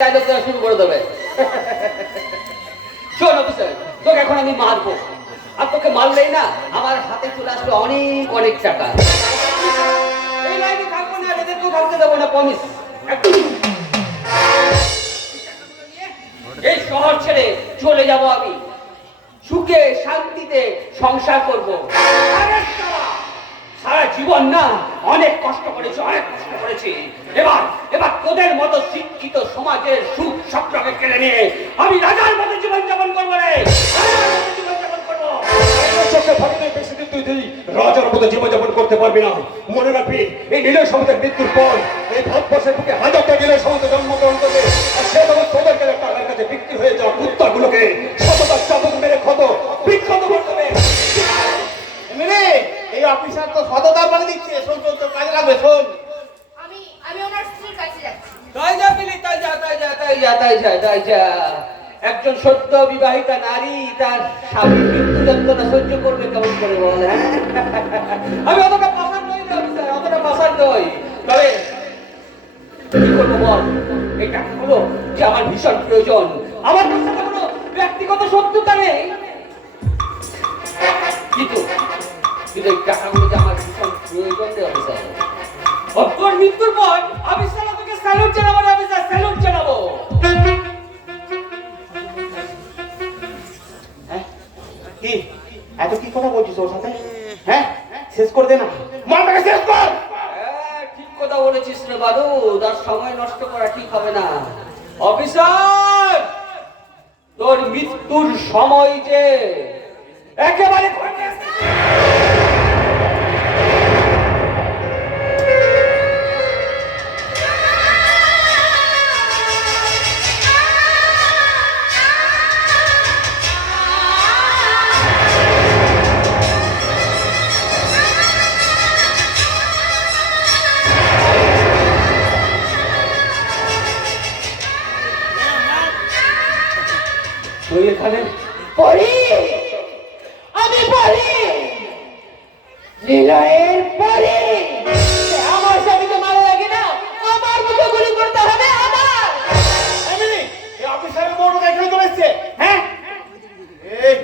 শুরু করে দেবে। শোন অফিসার, তোকে এখন আমি মারবো, আর তোকে মারলেই না আমার হাতে চলে আসবে অনেক অনেক টাকা। এই লাইনে থাকবো না, এদেরকেও থাকতে দেবো না, প্রমিস। এই শহর ছেড়ে চলে যাব আমি, সুখে শান্তিতে সংসার করবো। সারা জীবন না অনেক কষ্ট করেছি, অনেক কষ্ট করেছি। এবার এবার তোদের মতো শিক্ষিত সমাজের সুখ স্বপ্নকে কেড়ে নিয়ে আমি রাজার মতো জীবন যাপন করবো রে, রাজার মতো জীবন যাপন করবো। তুই রাজার মতো জীবন যাপন করতে পারবি না। মনে রাখবি, এই নীল সমাজের মৃত্যুর পর এই ভারতবর্ষের বুকে হাজারটা নীল সমাজে জন্মগ্রহণ করবে, আর সে তখন তোদের টাকার কাছে বিক্রি হয়ে যাওয়া কুত্তাগুলোকে শততার চাবুক মেরে ক্ষত বিক্ষত করতে হবে। এই অফিসার তো সততা বলে দিচ্ছে, শোন শোন তোর কাজে লাগবে, শোন। আমি ওনার স্ত্রীর কাছে যাচ্ছি। তাই যা বিলি, তাই যা, তাই যা, তাই যা, তাই যা, তাই যা। একজন সদ্য বিবাহিতা নারী তার স্বামীর মৃত্যু যন্ত্রণা সহ্য করবে কেমন করে বল? হ্যাঁ, আমি অতটা পাসার নই না অফিসার, অতটা পাসার নই। তবে কি করবো বল, এই টাকাগুলো যে আমার ভীষণ প্রয়োজন। আমার কাছে কোনো ব্যক্তিগত শত্রুতা নেই, কিন্তু কিন্তু এই টাকাগুলো যে আমার ভীষণ প্রয়োজন রে অফিসার। তোর মৃত্যুর পর আমি তোকে স্যালুট জানাবো রে অফিসার, স্যালুট জানাবো। কি এত কি কথা বলছিস ওর সাথে? হ্যাঁ, শেষ করে দে না, মালটাকে শেষ কর। ঠিক কথা বলেছিস রে বাদু, তার সময় নষ্ট করা ঠিক হবে না। অফিসার, তোর মৃত্যুর সময় যে একেবারে তুই এখানে পড়ি, আমি পড়ি, নিলয়ের পড়ি। আমার স্বামীকে মারা লাগে না, আমার মুখে গুলি করতে হবে আমার। এমনি এই অফিসারের বড় এখানে চলে এসেছে। হ্যাঁ, এই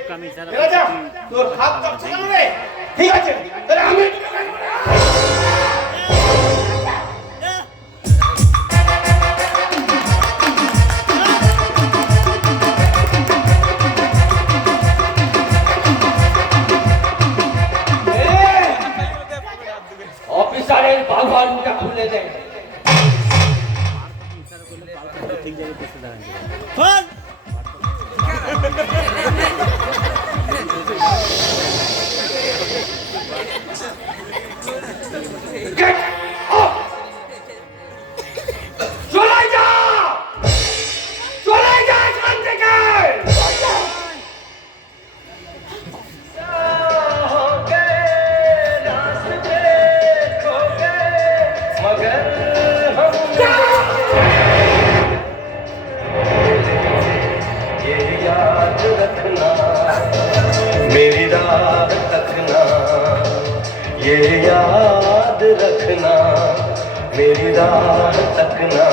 রাজা তোর হাত কাঁপছে কেন রে? ঠিক আছে, তাহলে আমি অফিসারের বাঘানটা খুলে দেয়। চলে যা, চলে যা এখান থেকে। मेरी राह रखना, ये याद रखना, मेरी राह तकना।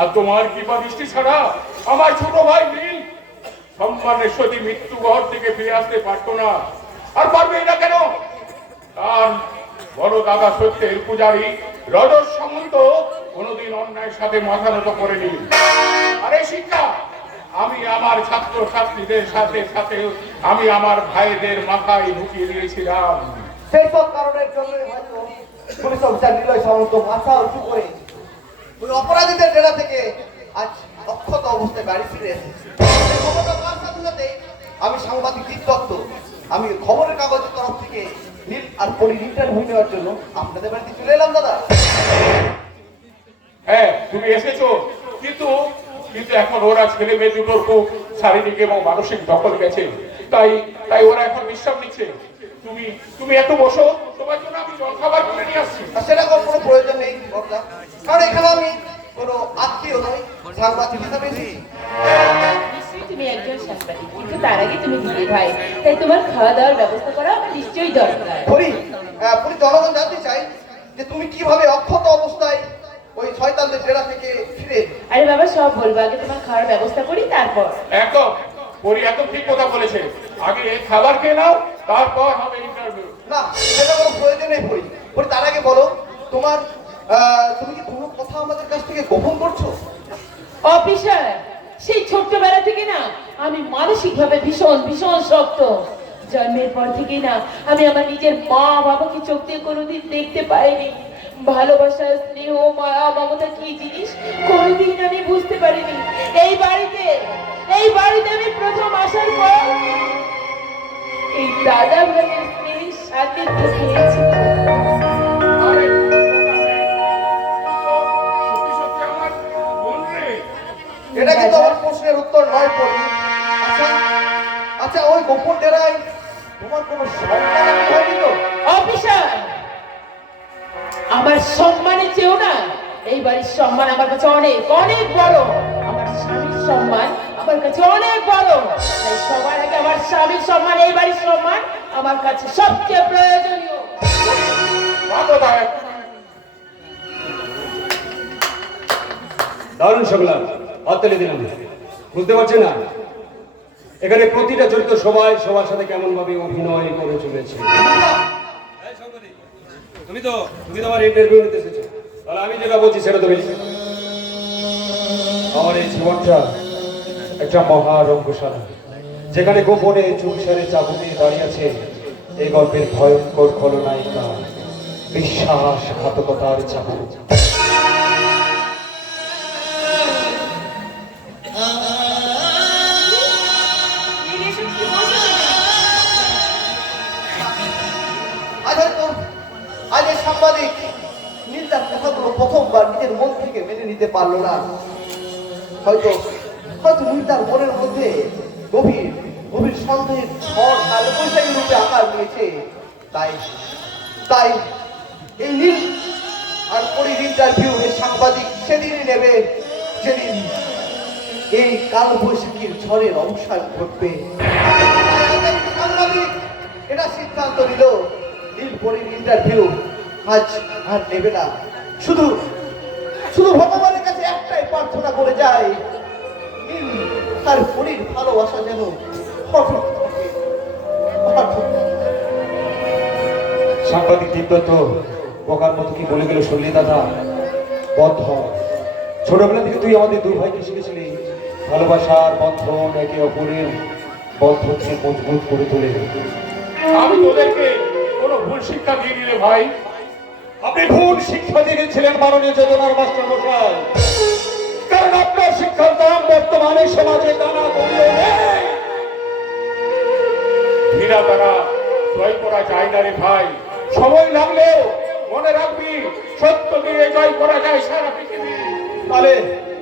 আর তোমার কৃপা দৃষ্টি ছাড়া আমার ছোট ভাই নীল সম্মানের সতী মৃত্যু ঘর থেকে ফিরে আসতে পারতো না। আর পারবেই না কেন? তার বড় দাদা সত্যের পূজারী রজত সামন্ত কোনোদিন অন্যায়ের সাথে মাথা নত করেনি। আর এই শিক্ষা আমি আমার ছাত্র ছাত্রীদের সাথে সাথে আমি আমার ভাইদের মাথায় ঢুকিয়ে দিয়েছিলাম। সেই সব কারণের জন্য হয়তো পুলিশ অফিসার নিলয় সামন্ত মাথা উঁচু করে ওই অপরাধীদের ডেরা থেকে আজ অক্ষত অবস্থায় বাড়ি ফিরে এসেছে। এই খবরটা বার্তা দিলাতে আমি সাংবাদিক দীপ দত্ত, আমি খবরের কাগজের তরফ থেকে নীল আর পরি ইন্টারভিউ নেওয়ার জন্য আপনাদের বাড়িতে চলে এলাম দাদা। হ্যাঁ, তুমি এসেছো, কিন্তু কিন্তু এখন ওরা ছেলে মেয়ে দুটোর খুব শারীরিক এবং মানসিক দখল গেছে, তাই তাই ওরা এখন বিশ্রাম নিচ্ছে। তুমি তুমি একটু বসো, তোমার জন্য আমি জল খাবার করে নিয়ে আসছি। আর সেটা কোনো প্রয়োজন নেই বর্দা, কারণ এখানে আমি কোনো আত্মীয় নই, সাংবাদিক হিসাবে এসেছি। নিশ্চয়ই তুমি একজন সাংবাদিক, কিন্তু তার আগে তুমি দুই ভাই, তাই তোমার খাওয়া দাওয়ার ব্যবস্থা করা নিশ্চয়ই দরকার। পরি পুরি জনগণ জানতে চাই যে তুমি কিভাবে অক্ষত অবস্থায় ওই শয়তানদের ডেরা থেকে ফিরে। আরে বাবা, সব বলবো, আগে তোমার খাওয়ার ব্যবস্থা করি তারপর। একদম পরি একদম ঠিক কথা বলেছে, আগে খাবার খেয়ে নাও, তারপর হবে ইন্টারভিউ। না, সেটা কোনো প্রয়োজন নেই পরি। পরি তার আগে বলো তোমার তুমি কি কোনো কথা আমাদের কাছ থেকে গোপন করছো? অফিসার, সেই ছোট্টবেলা থেকে না আমি মানসিকভাবে ভীষণ ভীষণ শক্ত। জন্মের পর থেকে না আমি আমার নিজের মা বাবাকে চোখ দিয়ে কোনোদিন দেখতে পাইনি। ভালোবাসা, স্নেহ, মায়া, মমতা কি জিনিস কোনোদিন আমি বুঝতে পারিনি। এই বাড়িতে আমি প্রথম আসার পর এই দাদা ভাইয়ের স্নেহের সান্নিধ্য পেয়েছি। আরে, সত্যি সত্যি আমার বোন রে। এটা কিন্তু আমার প্রশ্নের উত্তর নয় পরি। আচ্ছা আচ্ছা, ওই গোপন ডেরায় তোমার কোনো সন্তান হয়নি তো? অফিসার, আমার সম্মানের চেয়েও না এই বাড়ির সম্মান আমার কাছে অনেক অনেক বড়। আমার স্বামীর সম্মান আমার কাছে অনেক বড়, তাই সবার আগে আমার স্বামীর সম্মান, এই বাড়ির সম্মান আমার কাছে সবচেয়ে প্রয়োজনীয়। দারুণ সংলাপ, হাততালি দিলাম। বুঝতে পারছেন না এখানে প্রতিটা চরিত্র সবাই সবার সাথে কেমন ভাবে অভিনয় করে চলেছে। তুমি তো আমার ইন্টারভিউ নিতে এসেছো, তাহলে আমি যেটা বলছি সেটা তুমি আমার এই জীবনটা একটা মহা রঙ্গশালা, যেখানে গোপনে চুপসারে চাবুকে দাঁড়িয়ে আছে এই গল্পের ভয়ঙ্কর খলনায়িকা, বিশ্বাসঘাতকতার চাবুক। আজ এই সাংবাদিক নীল তার কথাগুলো প্রথমবার নিজের মন থেকে মেনে নিতে পারলো না। হয়তো হয়তো নীল তার মনের মধ্যে গভীর গভীর সন্দেহের ঝড় কালো বৈশাখী রূপে আকার নিয়েছে। তাই তাই এই নীল আর পরির ইন্টারভিউ এই সাংবাদিক সেদিনই নেবে যেদিন এই কাল বৈশাখীর ঝড়ের অবসান ঘটবে। সাংবাদিক এটা সিদ্ধান্ত নিল নীল পরির ইন্টারভিউ আজ আর নেবে না। শুধু শুধু ভগবানের কাছে একটাই প্রার্থনা করে যায়, নীল তার পরির ভালোবাসা যেন অটুট থাকে, অটুট। সাংবাদিক দীপদত্ত বোকার মতো কি বলে গেল শুনলি দাদা? বদ্ধ ছোটবেলা থেকে তুই আমাদের দুই ভাইকে শিখেছিলি ভালোবাসার বন্ধন, একে অপরের বন্ধনকে মজবুত করে তোলে। আমি তোদেরকে কোনো ভুল শিক্ষা দিয়ে দিলে ভাই। আপনি ভুল শিক্ষা দিয়েছিলেন মাননীয় চেতনার মাস্টার মশাই, কারণ আপনার শিক্ষার দাম বর্তমানে সমাজে দানা মূল্য নেই। হীরা দ্বারা জয় করা যায় না রে ভাই, সময় লাগলেও মনে রাখবি সত্য দিয়ে জয় করা যায় সারা পৃথিবী। তাহলে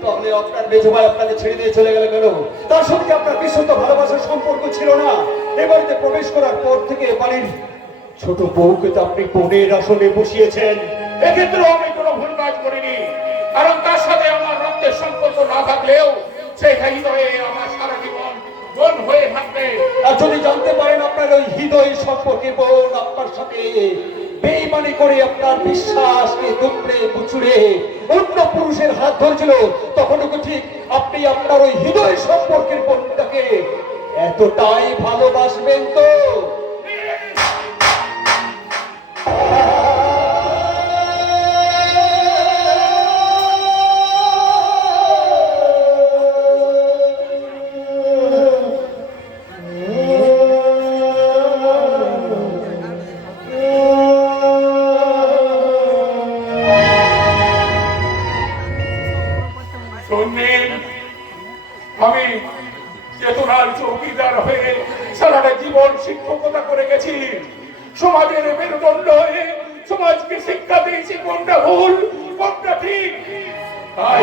তাহলে আপনার মেজো ভাই আপনাকে ছেড়ে দিয়ে চলে গেল কেন? তার সঙ্গে আপনার বিশুদ্ধ ভালোবাসার সম্পর্ক ছিল না? এ বাড়িতে প্রবেশ করার পর থেকে এ বাড়ির ছোট বউকে তো আপনি বোনের আসনে বসিয়েছেন। এক্ষেত্রেও আমি কোনো ভুল কাজ করিনি, কারণ তার সাথে আমার রক্তের সম্পর্ক না থাকলেও সেই হৃদয়ে আমার সারা জীবন বোন হয়ে থাকবে। আর যদি জানতে পারেন আপনার ওই হৃদয় সম্পর্কে বোন আপনার সাথে বেঈমানি করে আপনার বিশ্বাসকে দুমড়ে মুচড়ে অন্য পুরুষের হাত ধরেছিল, তখন কি ঠিক আপনি আপনার ওই হৃদয় সম্পর্কের বন্ধুটাকে এতটাই ভালোবাসবেন তো? শোনেন, আমি চেতনার চৌকিদার হয়ে সারাটা জীবন শিক্ষকতা করে গেছি, সমাজের মেরুদণ্ড হয়ে সমাজকে শিক্ষা দিয়েছি কোনটা ভুল কোনটা ঠিক। তাই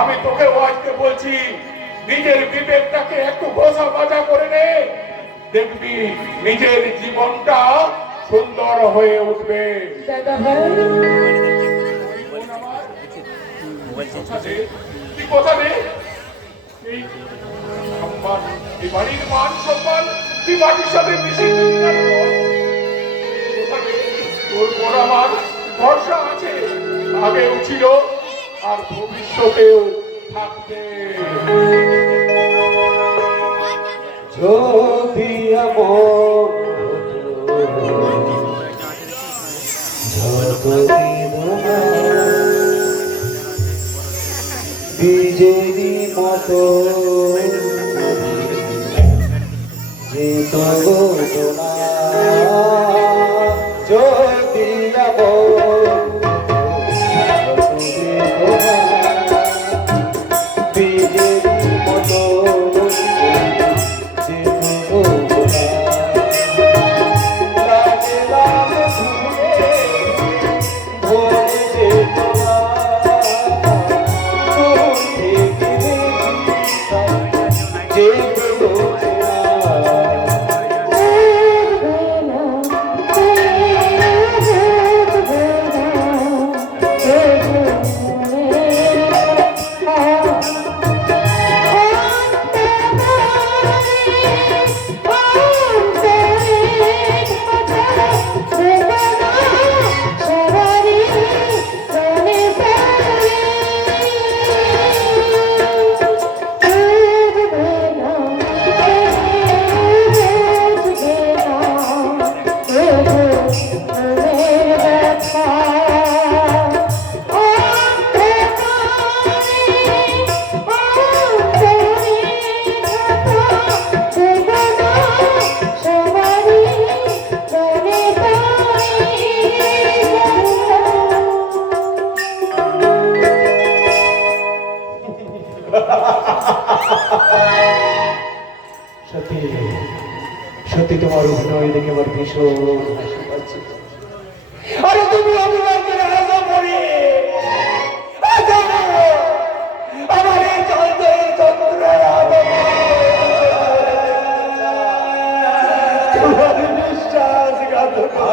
আমি তোকে আজকে বলছি, নিজের বিবেকটাকে একটু ঘষা মাজা করে নে, দেখবি নিজের জীবনটা সুন্দর হয়ে উঠবে। দাদা ভাই, কি কথা রে? এই সম্মান, এই বাড়ির মান সম্মান তুই মাটির সাথে মিশিয়ে দিবি না তো? কথা রে, তোর পর আমার ভরসা আছে, আগেও ছিল আর ভবিষ্যতেও থাকবে। যদি এমন যতদিন বীজেরই মতো যে তবু না, যদি বীজেরই মতো যে তবু লাগে লাগে ঘুরে ভরে যেত না, যে সত্যি সত্যি তোমার অভিনয় দেখে আমার ভীষণ হাসি পাচ্ছে। আরে তুমি অভিনয় করে হাসো পড়ে আমার এই চন্দ্রের চন্দ্রের তোমার বিশ্বাসঘাতকতা।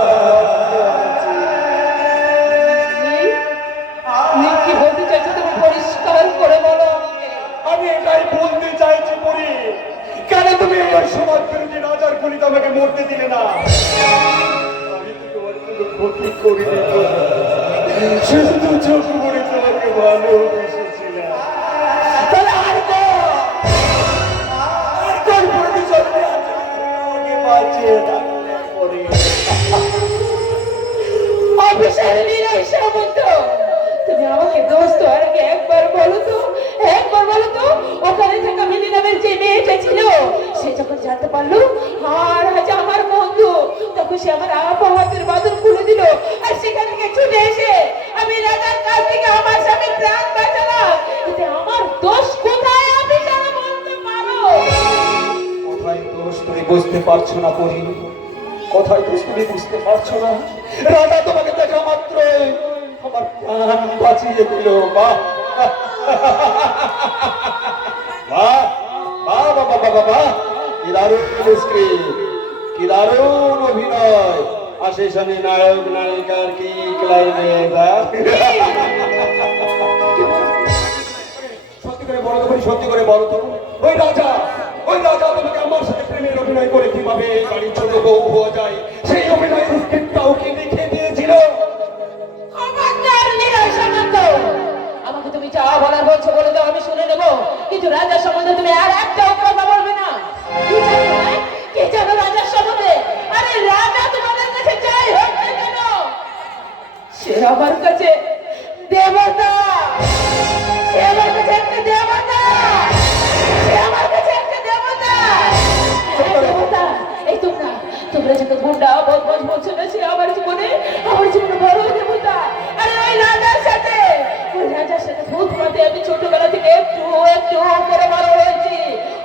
তুমি কি বলতে চাইছো? তুমি পরিষ্কার করে বলো আমাকে। আমি এটাই বলতে চাইছি পড়ি, কেন তুমি এই সমাজ বিরোধী রাজার গুলিতে আমাকে মরতে দিলে না? আমি তো তোমার কোনো ক্ষতি করিনি, শুধু তো চোখ করে তোমাকে ভালোবেসেছিলাম। তাহলে আর কোন প্রতিশোধ আমাকে বাঁচিয়ে রাখলে পড়ি? অফিসার লীলাই সামন্ত, তুমি আমাকে দোস্ত আর আগে একবার বলো তো, একবার বলো তো, ওখানে থাকা মিলি নামের যে মেয়েটা ছিল, সে যখন জানতে পারলো আর আজ আমার বন্ধু, তখন সে আমার হাতের বাঁধন খুলে দিল, আর সেখান থেকে ছুটে এসে আমি রাজার কাছ থেকে আমার স্বামীর প্রাণ বাঁচালাম। এতে আমার দোষ কোথায় অফিসার বলতে পারো? কোথায় দোষ তুমি বুঝতে পারছো না পড়ি? কোথায় দোষ তুমি বুঝতে পারছো না? রাজা তোমাকে দেখা মাত্র আমার প্রাণ বাঁচিয়ে দিল। বাহ বাহ বাহ বাবা বাবা বাহ, কি দারুণ স্ক্রিপ্ট, কি দারুণ অভিনয়, আর সেই সঙ্গে নায়ক নায়িকার কি ক্লাইম্যাক্স। সত্যি করে বলো তো, সত্যি করে বলো তো, ওই রাজা তোমাকে আমার সাথে প্রেমের অভিনয় করে কিভাবে গাড়ির ছোট বউ হওয়া যায় সেই অভিনয়ের স্ক্রিপ্টটাও কি লিখে দিয়ে ছিল। খবরদার নিলয় সামন্ত, আমাকে তুমি যা বলার বলছো বলে দাও, আমি শুনে নেবো, কিন্তু রাজার সম্বন্ধে তুমি আর একটা কথা বলবে না। কি জানো, হ্যাঁ? কি জানো রাজার সম্বন্ধে? আরে রাজা তোমাদের কাছে যাই হোক না কেন, সে আমার কাছে দেবতা, সে আমার কাছে একটা দেবতা, সে আমার কাছে একটা দেবতা। হ্যাঁ, দেবতা। এই তোমরা যত গুন্ডা বদমাশ বলছো না, সে আমার জীবনে বড় দেবতা। আরে ওই রাজার সাথে ভূত মাতে আমি ছোটবেলা থেকে একটু একটু করে বড় হয়েছি।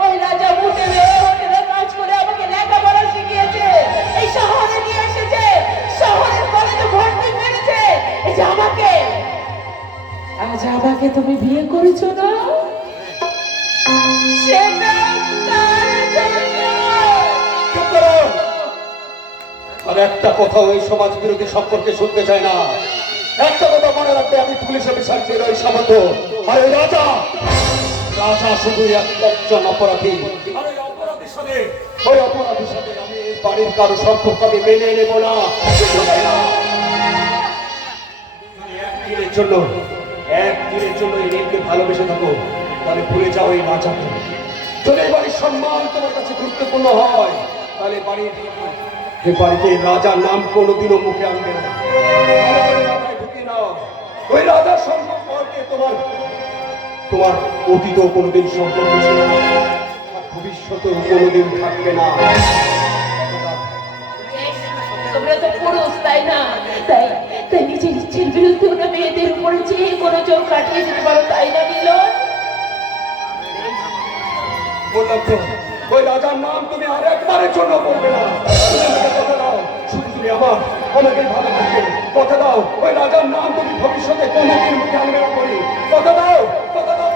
ওই রাজা হোটেলে কাজ করে আমাকে লেখাপড়া শিখিয়েছে, এই শহরে নিয়ে এসেছে, শহরের কলেজে ভর্তি করেছে। এই যে আজ আমাকে তুমি বিয়ে করেছো না, সেটা তার জন্য। চুপ করো। আর একটা কথাও এই সমাজ বিরোধী সম্পর্কে শুনতে চাই না। একটা কথা মনে রাখবে, আমি পুলিশ অফিসার ছিল ওই সামন্ত, আর ওই রাজা শুধু একজন অপরাধী। আর ওই অপরাধীর সাথে আমি এই বাড়ির কারো সম্পর্ক আমি মেনে নেব না। একদিনের জন্য এই মেয়েকে ভালোবেসে থাকো, তাহলে ভুলে যাও এই রাজাকে। যদি এই বাড়ির সম্মান তোমার কাছে গুরুত্বপূর্ণ হয়, তাহলে যে বাড়িতে রাজার নাম কোনোদিনও মুখে আনবে না। ঢুকিয়ে নাও ওই রাজার সম্পর্কে তোমার অতীতও কোনোদিন সম্পর্ক ছিল না, ভবিষ্যতেও কোনোদিন থাকবে না। তোমরা তো পুরুষ, তাই না? তাই নিজের ইচ্ছের বিরুদ্ধে ওরা মেয়েদের উপরে যে কোনো জোর কাটিয়ে দিতে পারো, তাই না মিলন? বললাম তো, ওই রাজার নাম তুমি আর একবারের জন্য বলবে না। কথা দাও, শুধু তুমি আমাকে ভালোবাসবে। কথা দাও, ওই রাজার নাম তুমি ভবিষ্যতে কোনোদিন মুখে আনবে না করি। কথা দাও, কথা দাও।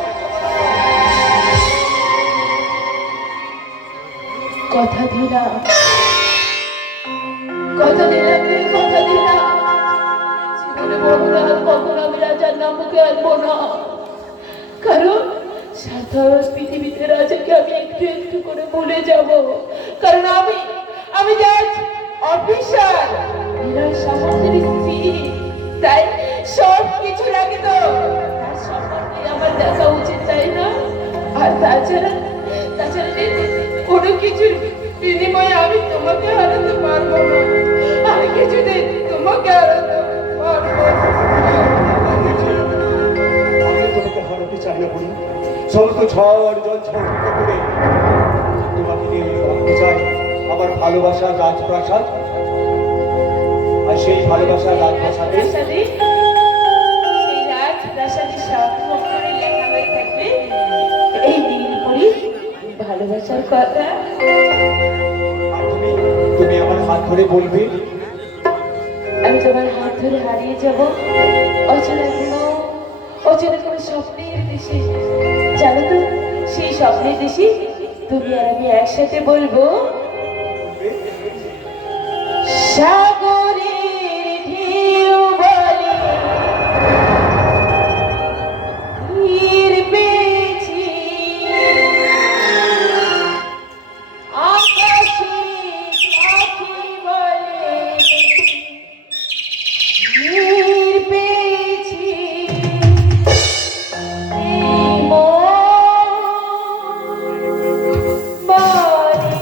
কথা দিলাম, কথা দিলাম, কথা দিলাম, জীবনে বড়রা কখনো আমি রাজার নাম মুখে আনবো না। কারণ সাধারণ পৃথিবীতে রাজাকে আমি একটু একটু করে ভুলে যাব। কারণ আমি জাজ অফিসার, নিলয় সামন্তের স্ত্রী। তাই সব কিছুর আগে তো তার সম্পর্কে আমার দেখা উচিত, তাই না? আর তাছাড়া কোনো কিছুর বিনিময়ে আমি তোমাকে হারাতে পারবো না। আমি কিছুদিন তোমাকে হারাতে পারবো না। আমি তোমাকে হারাতে চাই না বলি, সমস্ত ঝড় জল ঝড় করে তোমাকে নিয়ে রাখতে চাই আমার ভালোবাসার রাজপ্রাসাদ। আর সেই ভালোবাসার রাজপ্রাসাদে সেই রাজপ্রাসাদের অক্ষরে লেখা হয়ে থাকবে এই নীলপরি ভালোবাসার কথা। আর তুমি আমার হাত ধরে বলবে, আমি তোমার হাত ধরে হারিয়ে যাব অচেনা কোনো স্বপ্নের দেশে। জানো তো, সেই স্বপ্নের দেশে তুমি আর আমি একসাথে বলবো, সাগরের ঢেউ বলে তীর পেয়েছি, আকাশে পাখি বলে তীর পেয়েছি, এই মন বলে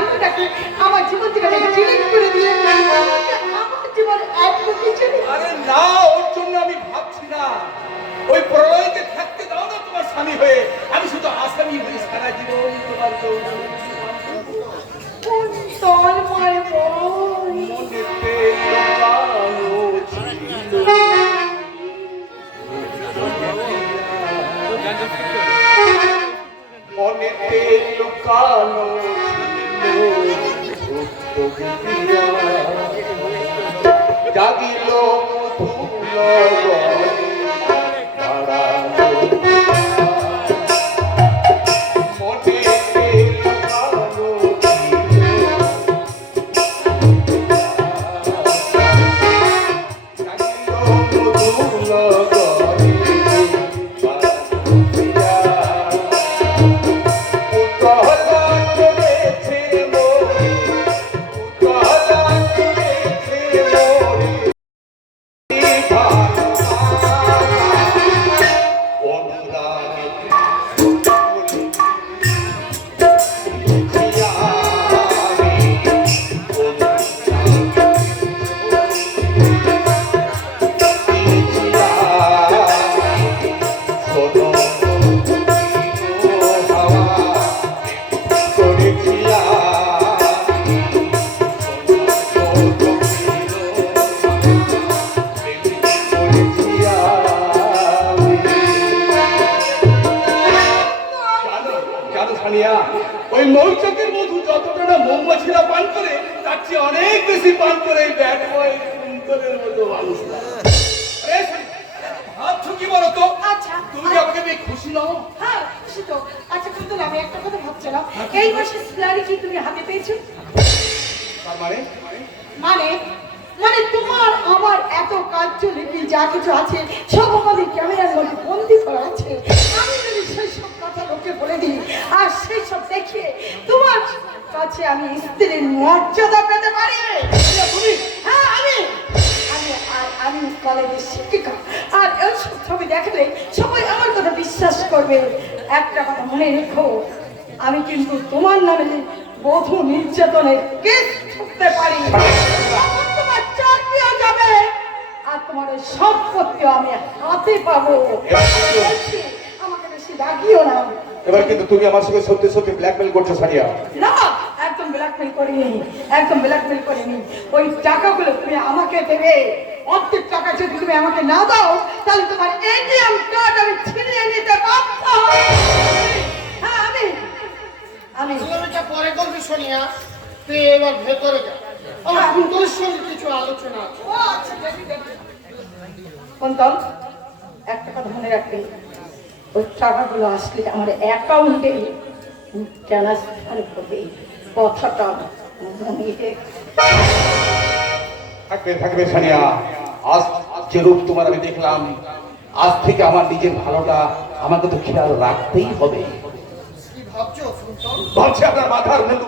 কান্নাটাকে আমার জীবন থেকে ডিলিট করে দিয়ে আমাকে আমার জীবনে এত কিছু নেই। আরে না, ওর জন্য আমি ভাবছি না। ওই প্রলয়কে থাকতে দাও না তোমার স্বামী হয়ে, আমি শুধু আসামি হয়ে সারা জীবন তোমার তোর মায়ের বল মনেতে লুকানো ছিল। মনেতে লুকানো ছিল সত্য বিপিয়া, জাগিল মধুল গলে দাঁড়ালো। মনেতে লুকানো ছিল জাগিল মধুল গলে বাঁধিয়া। উতলা চলেছে মোরে, উতলা চলেছে মোরে, অনুরাগে বলে দিয়া আমি ওই মৌচাকের মধু যতটা না মৌমাছিরা পান করে, তার চেয়ে অনেক বেশি পান করে এই ব্যাড বয় কুন্তলের মতো মানুষরা। আরে ভাবছো কি বলো তো? আচ্ছা তুমি কি আমাকে পেয়ে খুশি নও? হ্যাঁ খুশি তো। আচ্ছা কিন্তু আমি একটা কথা ভাবছিলাম, এই মাসে স্যালারি কি তুমি হাতে পেয়েছো? তার মানে মানে মানে তোমার আমার এত কার্যলিপি যা কিছু আছে সব আমাদের ক্যামেরার মধ্যে বন্দি করা আছে। আমি যদি সেই সব কথা লোকে বলে দিই আর সেই সব দেখিয়ে তোমার কাছে আমি স্ত্রীর মর্যাদা পেতে পারি। তুমি? হ্যাঁ আমি আমি আর আমি কলেজের শিক্ষিকা, আর এইসব ছবি দেখলে সবাই আমার কথা বিশ্বাস করবে। একটা কথা মনে রেখো, আমি কিন্তু তোমার নামে বধূ নির্যাতনের কেস ঠুকতে পারি। তখন তোমার চাকরিও যাবে আর তোমার ওই সম্পত্তিও আমি হাতে পাবো। বলছি, আমাকে বেশি রাগিও না। এবার কিন্তু তুমি আমার সঙ্গে সত্যি সত্যি ব্ল্যাকমেল করছো সারিয়া। না, একদম ব্ল্যাকমেল করিনি, একদম ব্ল্যাকমেল করিনি। ওই টাকাগুলো তুমি আমাকে দেবে। অর্ধেক টাকা যদি তুমি আমাকে না দাও তাহলে তোমার এটিএম কার্ড আমি ছিনিয়ে নিতে বাধ্য হব। হ্যাঁ আমি আমি এটা পরে করবি সোনিয়া, তুই এবার ভেতরে যা, আমার কুন্তলের সঙ্গে কিছু আলোচনা আছে। ও আচ্ছা দেখি দেখি। কুন্তল, একটা কথা মনে রাখবে, ওই টাকাগুলো আসলে আমার অ্যাকাউন্টে ট্রান্সফার করবে। কথাটা মনে রেখে। থাকবে থাকবে সানিয়া। আজ যে রূপ তোমার আমি দেখলাম, আজ থেকে আমার নিজের ভালোটা আমাকে তো খেয়াল রাখতেই হবে। কি ভাবছো কুন্তল? ভাবছি আপনার মাথার মুন্ডু।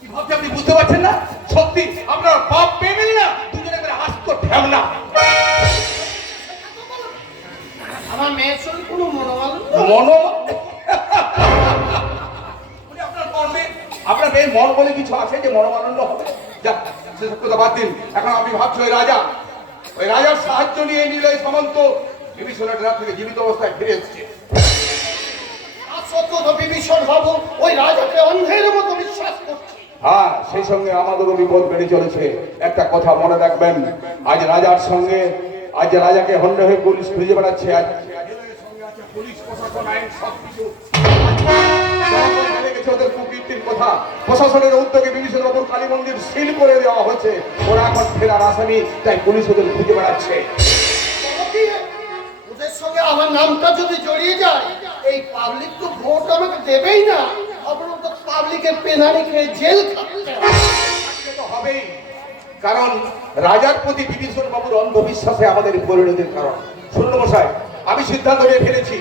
কি ভাবছি আপনি বুঝতে পারছেন না? সত্যি আপনার বাপ পেমেন না, দুজনে করে হাসতো ঠেমনা। আমার মেয়ের সঙ্গে কোনো মনোবল আপনার মেয়ের মন বলে কিছু আছে যে মনোমানন্দ হবে? যাক, সেসব কথা বাদ দিন। এখন আমি ভাবছি ওই রাজার সাহায্য নিয়ে নিলে সামন্ত বিভীষণের রাত থেকে জীবিত অবস্থায় ফিরে এসছে। আর সত্য তো বিভীষণ বাবু ওই রাজাকে অন্ধের মতো বিশ্বাস করছে। হ্যাঁ, সেই সঙ্গে আমাদেরও বিপদ বেড়ে চলেছে। একটা কথা মনে রাখবেন, আজ রাজাকে হন্ডে হয়ে পুলিশ খুঁজে বেড়াচ্ছে। আজ পুলিশ প্রশাসন আইন সবকিছু ওদের কুকীর্তির কথা। প্রশাসনের উদ্যোগে বিভীষণ বাবুর কালী মন্দির সিল করে দেওয়া হয়েছে। ওরা এখন ফেরার আসামি, তাই পুলিশ ওদের খুঁজে বেড়াচ্ছে। ওদের সঙ্গে আমার নামটা যদি জড়িয়ে যায়, এই পাবলিক তো ভোট আমাকে দেবেই না, অবরন্ত পাবলিকের পেনারি খেয়ে জেল খাটতে হবেই। কারণ রাজার প্রতি বিভীষণ বাবুর অন্ধবিশ্বাসে আমাদের পরিণতির কারণ। শুনুন মশাই, আমি সিদ্ধান্ত নিয়ে ফেলেছি,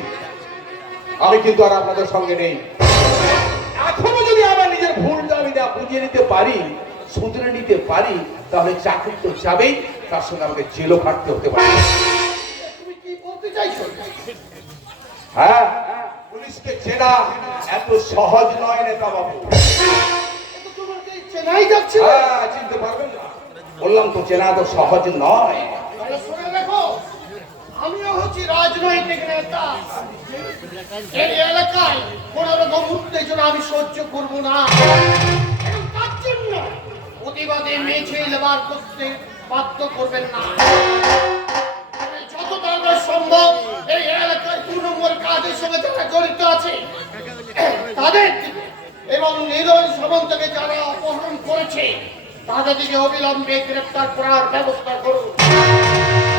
আমি কিন্তু আর আপনাদের সঙ্গে নেই। এখনো যদি আমার নিজের ভুলটা আমি না বুঝিয়ে নিতে পারি, শুধরে নিতে পারি, তাহলে চাকরি তো যাবেই, তার সঙ্গে আমাকে জেলও খাটতে হতে পারে। তুমি কি বলতে চাইছো? হ্যাঁ, পুলিশকে চেনা এত সহজ নয় নেতা বাবু। চেনাই যাচ্ছে না। হ্যাঁ, চিনতে পারবেন না। বললাম তো চেনা তো সহজ নয়। তাহলে শুনে দেখো, আমিও হচ্ছি রাজনৈতিক নেতা। এই এলাকায় কোন রকম উত্তেজনা আমি সহ্য করব না, এবং তার জন্য প্রতিবাদে মিছিল বার করতে বাধ্য করবেন না। যত তাড়াতাড়ি সম্ভব এই এলাকায় তৃণমূল কাজের সঙ্গে যারা জড়িত আছে তাদের এবং নিরঞ্জন সামন্তকে যারা অপহরণ করেছে তাদেরকে অবিলম্বে গ্রেফতার করার ব্যবস্থা করুন।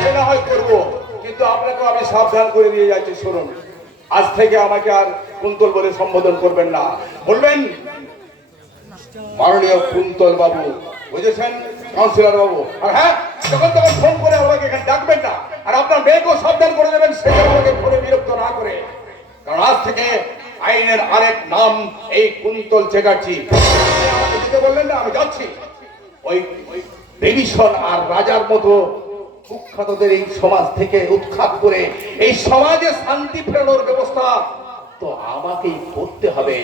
সে না হয় করবো, কিন্তু আপনাকে আমি সাবধান করে দিয়ে যাচ্ছি। শুনুন, আজ থেকে আমাকে আর কুন্তল বলে সম্বোধন করবেন না, বলবেন মাননীয় কুন্তল বাবু, বুঝেছেন? কাউন্সিলর বাবু। আর হ্যাঁ, যখন তখন ফোন করে আমাকে এখানে ডাকবেন না। আর আপনার মেয়েকেও সাবধান করে দেবেন, সে যেন আমাকে ফোনে বিরক্ত না করে। কারণ আজ থেকে আইনের আরেক নাম এই কুন্তল চ্যাটার্জি। আমাকে দিতে বললেন না, আমি যাচ্ছি। ওই বিভীষণ আর রাজার মতো কুখ্যাতদের এই সমাজ থেকে উৎখাত করে এই সমাজে শান্তি ফেরানোর ব্যবস্থা তো আমাকেই করতে হবে।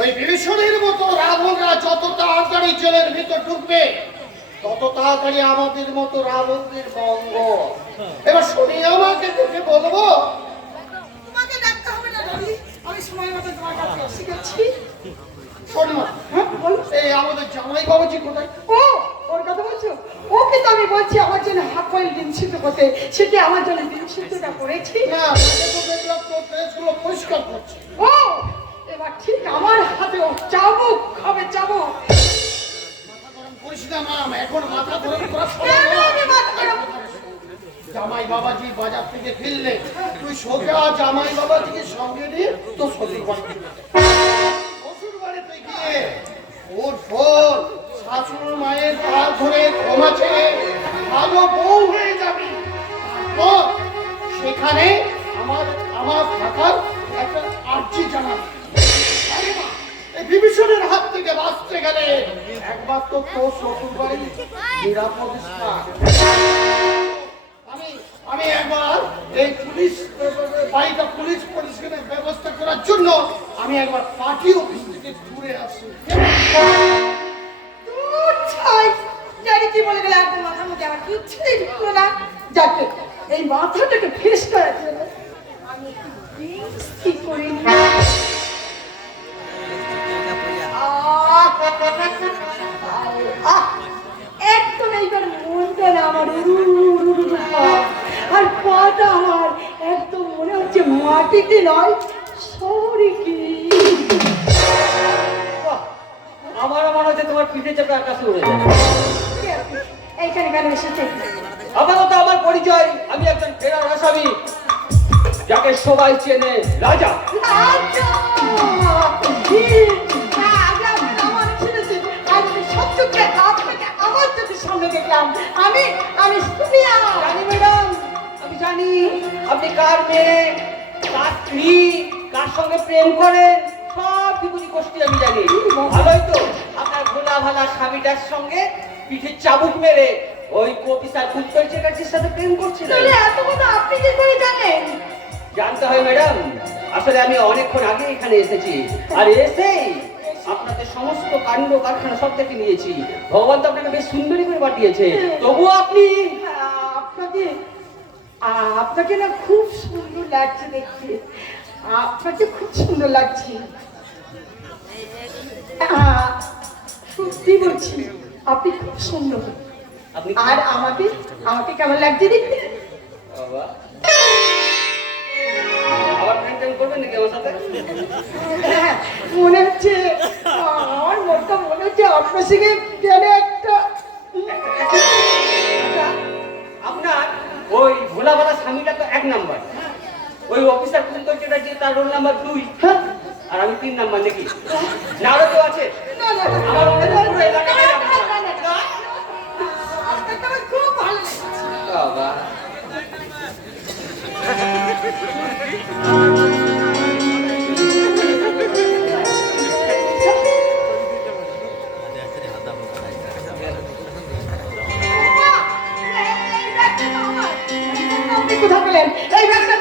ওই বিভীষণের মতো রাবণরা যত তাড়াতাড়ি জেলের ভিতর ঢুকবে তত তাড়াতাড়ি আমাদের মতো রাবণদের মঙ্গ। এবার শুনি আমাকে দেখে বলবো, তোমাকে ডাকতে হবে না দাদি, আমি সময় মতো তোমার কাছে এসে গেছি। শোনো, হ্যাঁ বলো। এই আমাদের জামাই বাবাজি কোথায়? ও, ওর কথা বলছো? ওকে তো আমি বলছি আমার জন্য হাফ বয়েল ডিম সিদ্ধ করতে, সেটি আমার জন্য ডিম সিদ্ধটা করেছি। না, তাকে তো দেখলাম তোর ড্রেসগুলো পরিষ্কার করছে। ও, এবার ঠিক আমার হাতে ও চাবুক খাবে, চাবুক। মাথা গরম করিস না মাম, এখন মাথা গরম করা সময় কেন নয়। আমি মাথা গরম? জামাই বাবাজি বাজার থেকে ফিরলে তুই সোজা জামাই বাবাজিকে সঙ্গে নিয়ে তো শ্বশুর বাড়িতে শ্বশুর বাড়িতে গিয়ে ওর ফোন শাশুড় মায়ের পা ধরে ক্ষমা চেয়ে ভালো বউ হয়ে যাবি। তারপর সেখানে আমার থাকার একটা আর্জি জানাবি। আরে মা, এই বিভীষণের হাত থেকে বাঁচতে গেলে একবার তো তোর শ্বশুর বাড়ি নিরাপদ স্থান। আমি একবার এই পুলিশ বাড়িটা পুলিশ পরিষ্কারের ব্যবস্থা করার জন্য আমি একবার পার্টি অফিস থেকে ঘুরে আসি। দূর ছাই, জানি কি বলে গেলে একদম মাথার মধ্যে আমার কিচ্ছুই ঢুকলো না। যাকে এই মাথাটাকে ফ্রেশ করার জন্য আমি একটু drinks কি করি না। একদম এইবার মনটা না আমার আর পাটা আমার একদম মনে হচ্ছে মাটিতে নয় সরি কি। আমারও মনে হচ্ছে তোমার পিঠে চাপে আকাশে উড়ে যাবে। এইখানে কেন এসেছে? আপাতত আমার পরিচয়, আমি একজন ফেরার আসামি, যাকে সবাই চেনে রাজা। আচ্ছা, আমার চোখের সামনে দেখলাম আমি সুমিয়া। জানি ম্যাডাম, আমি জানি আপনি কার মেয়ে, কার স্ত্রী, কার সঙ্গে প্রেম করেন, সব ঠিকুনি গোষ্ঠী আমি জানি। ভালোই তো, আপনার ভোলা ভালা স্বামীটার সঙ্গে পিঠে চাবুক মেরে ওই কপিসার কুত্তর চ্যাটার্জির সাথে প্রেম করছিলেন। তাহলে এত কথা আপনি কি করে জানেন? জানতে হয় ম্যাডাম, আসলে আমি অনেকক্ষণ আগে এখানে এসেছি, আর এসেই আপনাদের সমস্ত কাণ্ড কারখানা সব থেকে নিয়েছি। ভগবান তো আপনাকে বেশ সুন্দরী করে পাঠিয়েছে, তবুও আপনি আপনাকে না খুব সুন্দর লাগছে দেখতে, আপনাকে খুব সুন্দর লাগছে। সত্যি বলছি, আপনি খুব সুন্দর। আপনি আর আমাকে কেমন লাগছে দেখতে? বাবা আবার প্রেম করবেন নাকি আমার সাথে? হ্যাঁ, মনে হচ্ছে আমার মনটা মনে হচ্ছে আপনার সঙ্গে কেন একটা আচ্ছা, আপনার ওই ভোলা ভালা স্বামীটা তো 1 নাম্বার, ওই অফিসার কুন্তল চ্যাটার্জি তার রোল নাম্বার 2, আর আমি 3 নাম্বার নাকি? না আরো কেউ আছে? না, না, না, আমার মনে হয় পুরো এলাকাটাই না, আপনার। না, না, না, আপনাকে আমার খুব ভালো লেগেছে। বাবা আপনি কোথা পেলেন এই ব্যাগটা?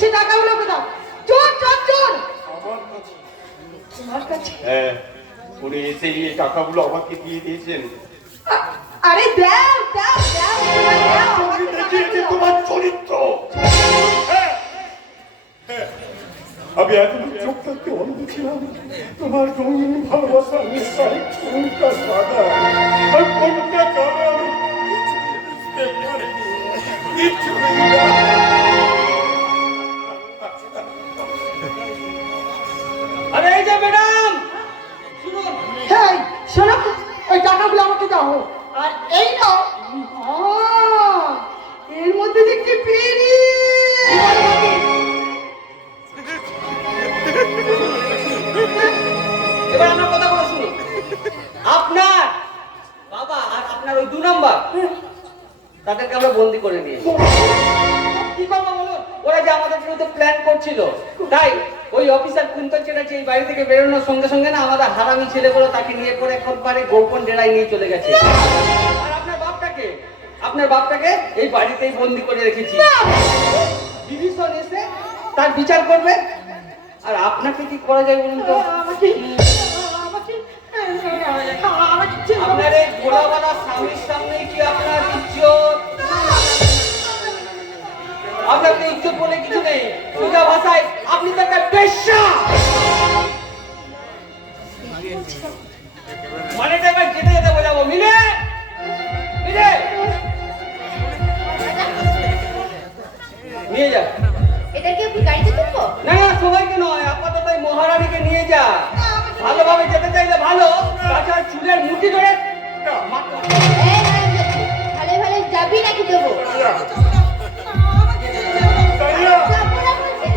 সে টাকাগুলো কোথাও? চোর চোর চোর! আমার কাছে। তোমার কাছে? হ্যাঁ, উনি এসে এই টাকাগুলো আমাকে দিয়ে দিয়েছেন। আরে দাও দাও দাও দাও আমাকে দেখিয়েছে টাকাগুলো। তোমার চরিত্র। হ্যাঁ, হ্যাঁ, আমি এতদিন চোখ থাকতে অন্ধ ছিলাম। তোমার রঙিন ভালোবাসা নিশ্চয় কোনটা সাদা আর কোনটা কালো আমি বুঝতে পারিনি। কিছুই না। আরে এই যে ম্যাডাম, শুনুন। হ্যাঁ শোনো, ওই টাকাগুলো আমাকে দাও। আর এই নাও। এর মধ্যে দেখছি পেরি। এবার আমার কথা বলো, শুনুন। আপনার বাবা আর আপনার ওই 2 নাম্বার তাদেরকে আমরা বন্দি করে নিয়েছি। কি করবো বলুন? ওরা যে আমাদের বিরুদ্ধে প্ল্যান করছিল, তাই ওই অফিসার কুন্তল চ্যাটার্জি এই বাড়ি থেকে বেরোনোর সঙ্গে সঙ্গে না আমাদের হারামি ছেলেগুলো তাকে নিয়ে পরে এখন পারে গোপন ডেরায় নিয়ে চলে গেছে। আর আপনার বাপটাকে এই বাড়িতেই বন্দি করে রেখেছি। ডিভিশন এসে তার বিচার করবে। আর আপনাকে কি করা যায় বলুন তো? আপনার এই ঘোড়াওয়ালা স্বামীর সামনে কি আপনার ইজ্জত? আপনার তো ইজ্জত বলে কিছু নেই। সোজা ভাষায় আপনি তো একটা বেশ্যা। মানেটা এবার যেতে যেতে বোঝাবো। মিলে মিলে নিয়ে যা। এদেরকে কি গাড়িতে তুলবো? না না, সবাইকে নয়, আপাতত এই মহারানীকে নিয়ে যা। ভালোভাবে যেতে চাইলে ভালো, তাছাড়া চুলের মুঠি ধরে এই হারামজাদি, ভালো ভালো যাবি নাকি দেবো? যাবো না বলছি।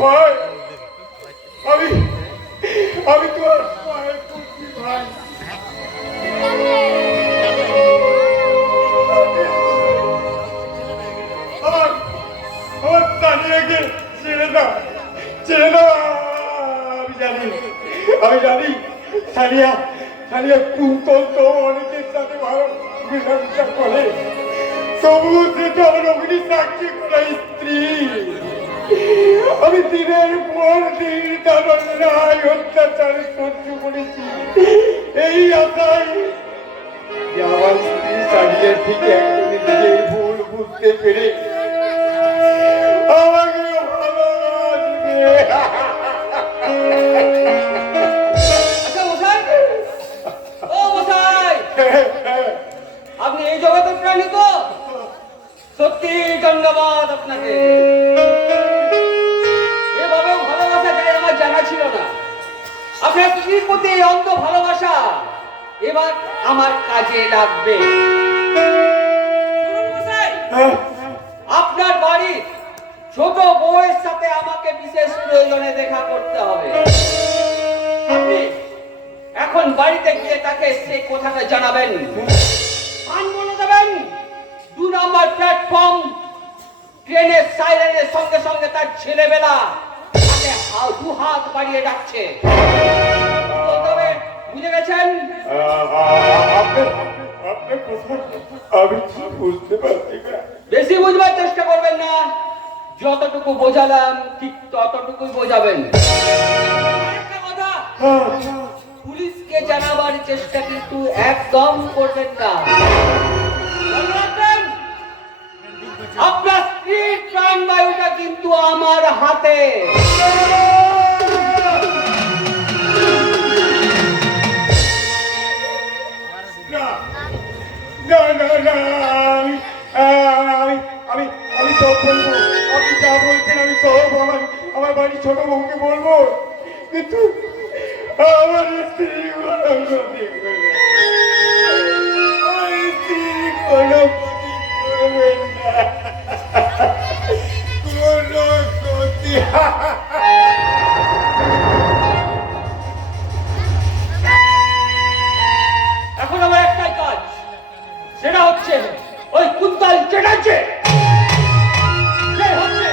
ভাই, আমি তোমার পায়ে পড়ছি ভাই। আমার তানিয়াকে ছেড়ে দাও, ছেড়ে দাও। আমি জানি তানিয়া কুন্তল তো অনেকের সাথে ভালো মেলামেশা করে, তবুও সে তো আমার অগ্নি সাক্ষী করা স্ত্রী। আমি দিনের পর দিন তার অন্যায় অত্যাচার সহ্য করেছি এই আশায় যে আমার স্ত্রী সারিয়ার থেকে একজন নিজের ভুল বুঝতে পেরে আমাকে ভালোবাসবে। আচ্ছা মশাই, ও মশাই, আপনি এই জগতের প্রাণী তো? সত্যি ধন্যবাদ আপনাকে। এভাবেও ভালোবাসা যায় আমার জানা ছিল না। আপনার স্ত্রীর প্রতি এই অন্ধ ভালোবাসা এবার আমার কাজে লাগবে। আপনার বাড়ি ছোট বউয়ের সাথে আমাকে বিশেষ প্রয়োজনে দেখা করতে হবে। আপনি এখন বাড়িতে গিয়ে তাকে সেই কথাটা জানাবেন। পান বলে দেবেন 2 নম্বর প্ল্যাটফর্ম ট্রেনের সাইরেনের সঙ্গে সঙ্গে তার ছেলেবেলা তাকে 2 হাত বাড়িয়ে ডাকছে। তবে বুঝে গেছেন? আপনার কথা আমি ঠিক বুঝতে পারছি না। বেশি বুঝবার চেষ্টা করবেন না, যতটুকু বোঝালাম ঠিক ততটুকুই বোঝাবেন। আরেকটা কথা, পুলিশকে জানাবার চেষ্টা কিন্তু একদম করবেন না। মনে রাখবেন, আপনার স্ত্রীর প্রাণবায়ুটা কিন্তু আমার হাতে। আমি সব বলবো, আপনি যা বলছেন আমি সব আমার বাড়ির ছোট বউকে বলবো, কিন্তু আমার স্ত্রী কোনো এখন আমার একটাই কাজ, সেটা হচ্ছে ওই কুন্তল চ্যাটার্জি, সে হচ্ছে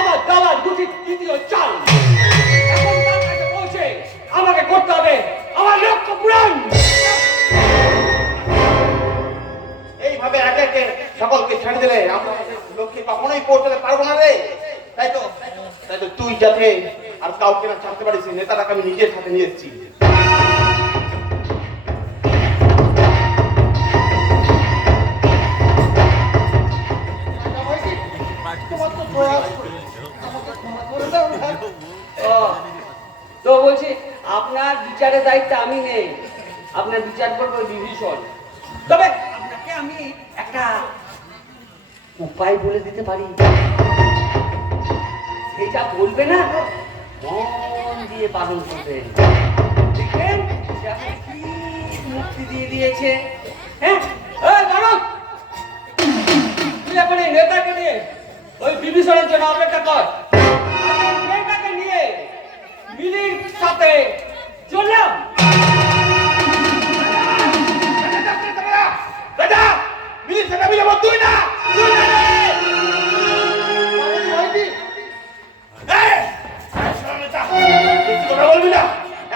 আমার দাবার দুটি দ্বিতীয় চাল। এখন তার কাছে পৌঁছে আমাকে করতে হবে আমার লক্ষ্য পূরণ। এইভাবে একে একে সকলকে ছেড়ে দিলে আমরা লক্ষ্যে কখনোই পৌঁছতে পারবো না রে। তাই তো তুই যাতে আর কাউকে না ছাড়তে পারিস, নেতাটাকে আমি নিজের সাথে নিয়ে এসেছি। ও, তো বলছি আপনার বিচারের দায়িত্ব আমি নেই, আপনার বিচার করবো বিভীষণ। তবে আপনাকে আমি একটা উপায় বলে দিতে পারি, সেটা বলবে না, মন দিয়ে পালন করবেন, দেখবেন সে আপনাকে কি মুক্তি দিয়ে দিয়েছে। হ্যাঁ, এই মানব, তুই এখন এই নেতাকে নিয়ে ওই বিভীষণের জন্য অপেক্ষা কর। মেয়েটাকে নিয়ে মিলির সাথে চললাম। দাদা মিলির সাথে আমি যাবো, তুই না, তুই না রে। এই, বেশি কথা বলবি না,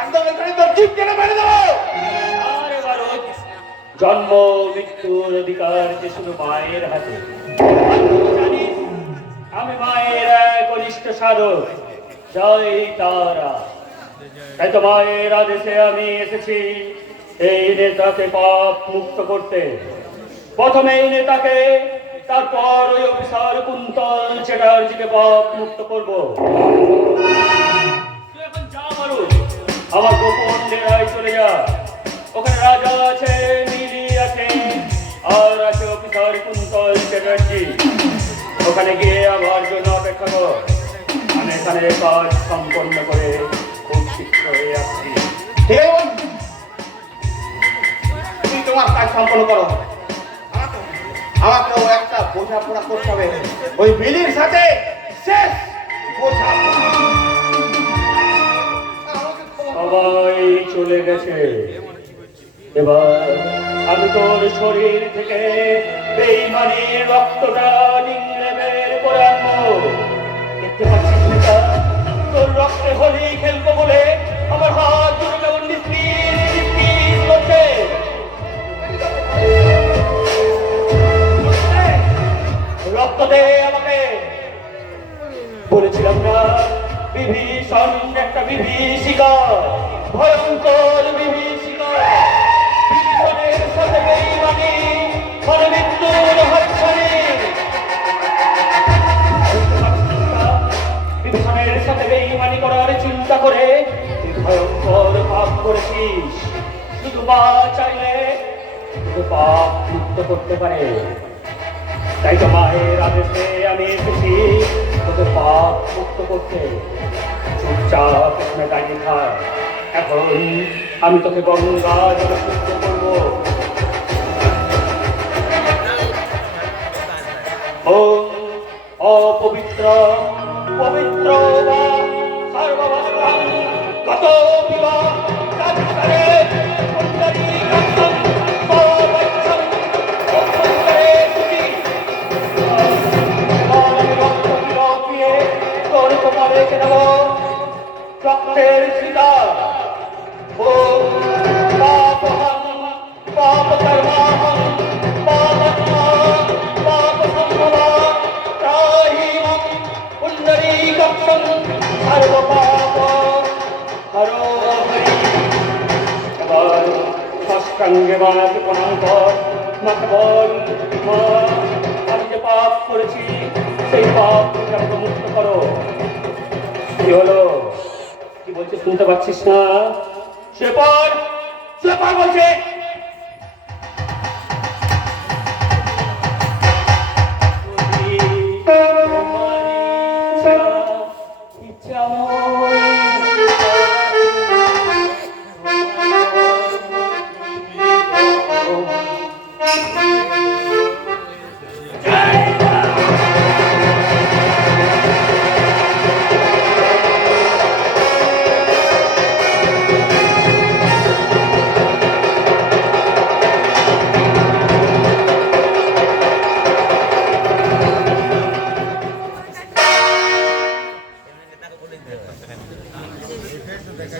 একদম এখানে তোর জিভ কেটে মেরে দেবো। আরে বালক, জন্ম মৃত্যুর অধিকার যে শুধু মায়ের হাতে। আর তুই জানিস, আমি মায়ের এক কনিষ্ঠ সাধক, জয় তারা। তাই তো মায়ের আদেশে আমি এসেছি এই নেতাকে পাপ মুক্ত করতে। প্রথমে এই নেতাকে, তারপর ওই অফিসার কুন্তল চ্যাটার্জিকে পাপ মুক্ত করবো। তুই এখন যা মারু, আমার গোপন ডেরায় চলে যা। ওখানে রাজা আছে, নীলি আছে, আর আছে অফিসার কুন্তল চ্যাটার্জি। ওখানে গিয়ে আমার জন্য অপেক্ষা কর। আমি এখানে কাজ সম্পন্ন করে খুব শীঘ্র হয়ে আসছি। ঠিক আছে বন্ধু, তুমি তোমার কাজ সম্পন্ন করো। আমাকেও একটা বোঝাপড়া করতে হবে ওই মিলির সাথে, শেষ বোঝাপড়া। সবাই চলে গেছে, এবার আমি তোর শরীর থেকে বেঈমানির রক্তটা নিংড়ে বের করে আনবো। দেখতে পাচ্ছিস নেতা, তোর রক্তে হোলি খেলবো বলে আমার হাত দুটো কেমন নিস্পিস নিস্পিস করছে। রক্ত দে আমাকে। বলেছিলাম না, বিভীষণ একটা বিভীষিকা, ভয়ঙ্কর বিভীষিকা। বিভীষণের সাথে বেঈমানি মানে মৃত্যুর হাতছানি। বিভীষণের সাথে বেঈমানি করার চিন্তা করে তুই ভয়ঙ্কর পাপ করেছিস। শুধু মা চাইলে তোকে পাপ মুক্ত করতে পারে। তাই তো মায়ের আদেশে আমি এসেছি তোকে পাপ মুক্ত করতে। চুপচাপ এখানে দাঁড়িয়ে থাক। এখন আমি তোকে গঙ্গা জলে শুদ্ধ করবো। ওম অপবিত্র পবিত্র বা সর্বভদ্রং গত বিবা তাৎপরে কুণ্ডলী কাক্ষং সবচ্ছং অভ্যন্তরে সুচি। আমি রক্ত পিয়ে তোর কোমরে রেখে দেব রক্তের সীতা। ওম পাপহং পাপ কর্মাহং পাপত্মা পাপ সম্ভবা ত্রাহিমং পুণ্ডরীকাক্ষং সর্বপাপ হরো হরি। এবার সাষ্টাঙ্গে মাকে প্রণাম কর। মাকে বল, মা আমি যে পাপ করেছি সেই পাপ থেকে আমাকে মুক্ত করো। কি হলো, কি বলছে শুনতে পাচ্ছিস না? সেপার সেপার বলছে। দেখা